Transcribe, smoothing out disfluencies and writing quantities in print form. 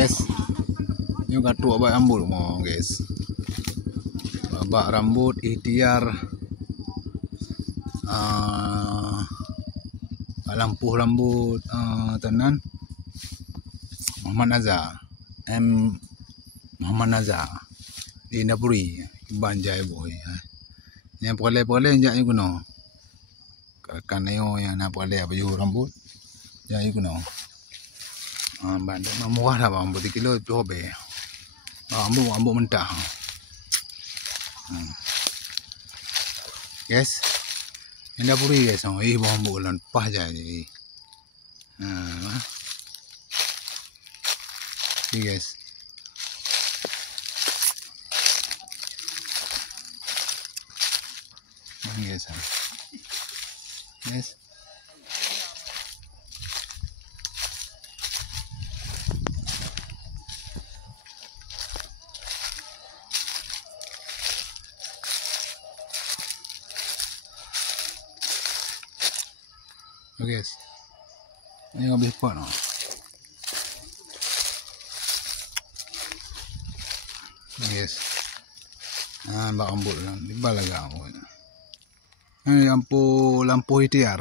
Guys, yung katua bak rambut mo guys. Bak rambut ikhtiar lampuh rambut tenan Muhammad Nazar Muhammad Nazar di Napuri Banjai boy. Yang perle-perle jak you guna. Kan ayo yang nak perle baju rambut. Jak you guna. Bandar murah dah bang, 40 kilo tu habis. Rambut mentah. Guys. Yang Napuri guys, rambut lan pas je. Ni guys. Yes. Yes. Okay, guys. Ini habis pot no. Yes. Bak rambut lah. Di bal agak. Lampu ikhtiar.